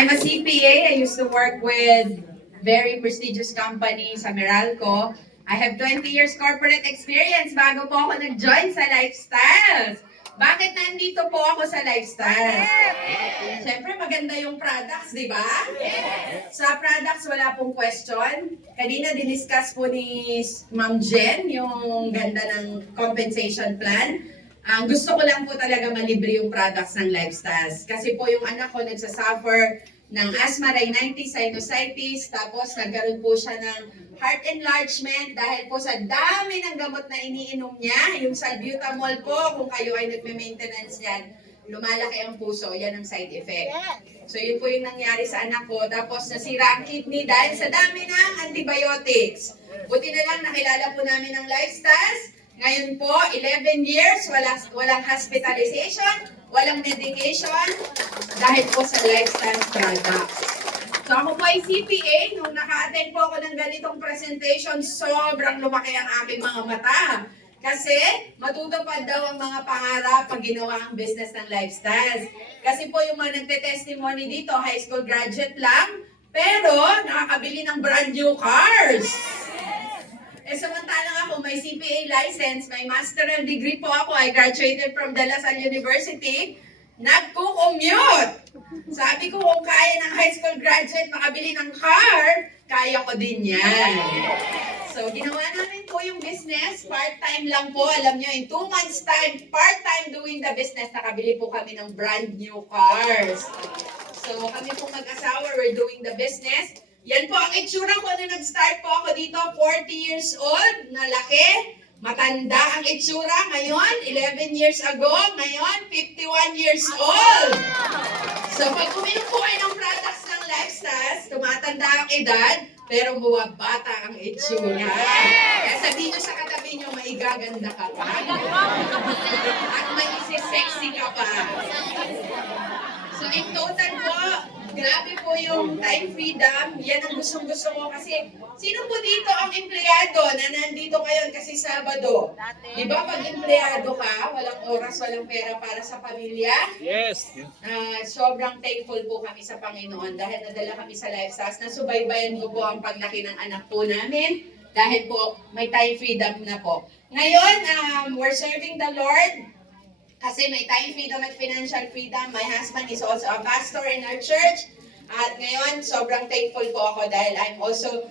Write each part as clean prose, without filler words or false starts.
I'm a CPA. I used to work with very prestigious company sa Meralco. I have 20 years corporate experience bago po ako nag-join sa Lifestyles. Bakit nandito po ako sa Lifestyles? Siyempre maganda yung products, di ba? Sa products wala pong question. Kanina diniscuss po ni Ma'am Jen yung ganda ng compensation plan. Ang gusto ko lang po talaga malibre yung products ng Lifestyles. Kasi po yung anak ko nagsasuffer ng asthma, rhinitis, sinusitis, tapos nagkaroon po siya ng heart enlargement dahil po sa dami ng gamot na iniinom niya. Yung salbutamol po, kung kayo ay nagme-maintenance yan, lumalaki ang puso, yan ang side effect. So yun po yung nangyari sa anak ko. Tapos nasira ang kidney dahil sa dami ng antibiotics. Buti na lang nakilala po namin ang Lifestyles. Ngayon po, 11 years, walang hospitalization, walang medication, dahil po sa Lifestyle products. So ako po ay CPA, nung naka-attend po ako ng ganitong presentation, sobrang lumaki ang aking mga mata. Kasi matutupad daw ang mga pangarap pag ginawa ang business ng Lifestyles. Kasi po yung mga nagte-testimony dito, high school graduate lang, pero nakakabili ng brand new cars. Samantalang ako, may CPA license, may master's degree po ako, I graduated from De La Salle University, nagko-commute. Sabi ko, kung kaya ng high school graduate makabili ng car, kaya ko din yan. So, ginawa namin po yung business, part-time lang po, alam nyo, in 2 months time, part-time doing the business, nakabili po kami ng brand new cars. So, kami po mag-asawa, we're doing the business. Yan po ang itsura ko na nag-start po ako dito, 40 years old, nalaki, matanda ang itsura. Ngayon, 11 years ago, ngayon, 51 years old. So pag uminom po kayo ng products ng Lifestyles, tumatanda ang edad, pero buwabata ang itsura. Kaya sabihin nyo sa katabi nyo, maigaganda ka pa. At maisisexy ka pa. So in total po, grabe po yung time freedom. Yan ang gustong-gusto ko kasi sino po dito ang empleyado na nandito ngayon kasi Sabado? Di ba pag empleyado ka, walang oras, walang pera para sa pamilya? Yes. Sobrang thankful po kami sa Panginoon dahil nadala kami sa Lifestyles. Nasubaybayan ko po ang paglaki ng anak po namin dahil po may time freedom na po. Ngayon, we're serving the Lord. Kasi may time freedom at financial freedom. My husband is also a pastor in our church. At ngayon, sobrang thankful po ako dahil I'm also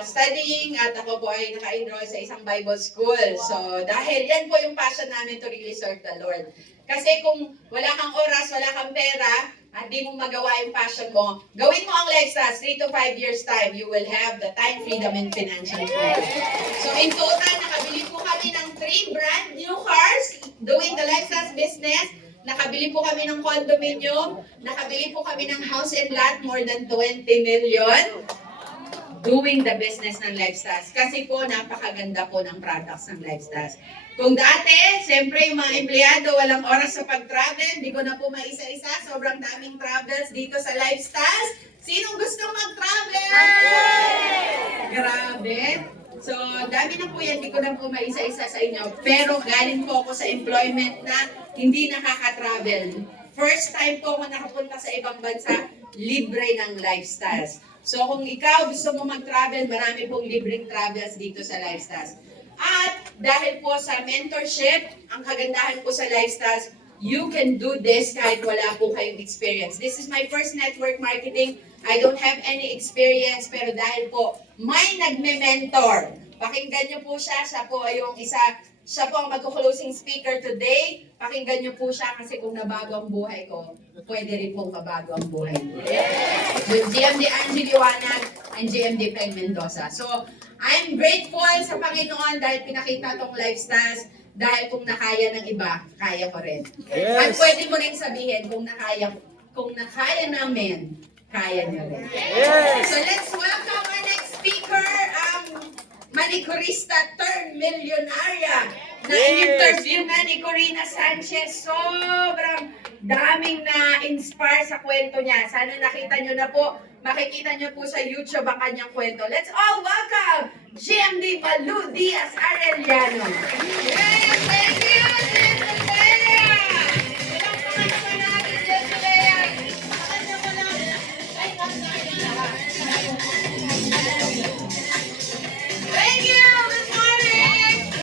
studying at ako po ay naka-enroll sa isang Bible school. So, dahil yan po yung passion namin to really serve the Lord. Kasi kung wala kang oras, wala kang pera, at di mo magawa yung passion mo, gawin mo ang Lifestyles, 3 to 5 years time, you will have the time freedom and financial freedom. So in total, nakabili po kami ng 3 brand new cars doing the Lifestyles business. Nakabili po kami ng condominium, nakabili po kami ng house and lot, more than 20 million. Doing the business ng Lifestyles. Kasi po, napakaganda po ng products ng Lifestyles. Kung dati, siyempre yung mga empleyado walang oras sa pag-travel, di ko na po maisa-isa, sobrang daming travels dito sa Lifestyles. Sinong gustong mag-travel? Grabe. So, dami na po yan, di ko na po maisa-isa sa inyo. Pero galing po ako sa employment na hindi nakaka-travel. First time po ako nakapunta sa ibang bansa, libre ng Lifestyles. So kung ikaw gusto mo mag-travel, marami pong libreng travels dito sa Lifestyles. At dahil po sa mentorship, ang kagandahan po sa Lifestyles, you can do this kahit wala po kayong experience. This is my first network marketing. I don't have any experience, pero dahil po may nagme-mentor. Pakinggan niyo po siya, siya po ang mag-closing speaker today. Pakinggan niyo po siya kasi kung nabago ang buhay ko, pwede rin pong mabago ang buhay ko. With GMD Angie Liwanag and GMD Pen Mendoza. So, I'm grateful sa Panginoon dahil pinakita tong Lifestyles. Dahil kung nakaya ng iba, kaya ko rin. Yes. At pwede mo rin sabihin, kung nakaya namin, kaya niyo rin. Yes. So, let's welcome our next speaker, manicurista turned millionaire na in-interview na ni Corina Sanchez. Sobrang daming na-inspire sa kwento niya. Sana nakita niyo na po. Makikita niyo po sa YouTube ang kanyang kwento. Let's all welcome GMD Malu Diaz Arellano. Yes, thank you!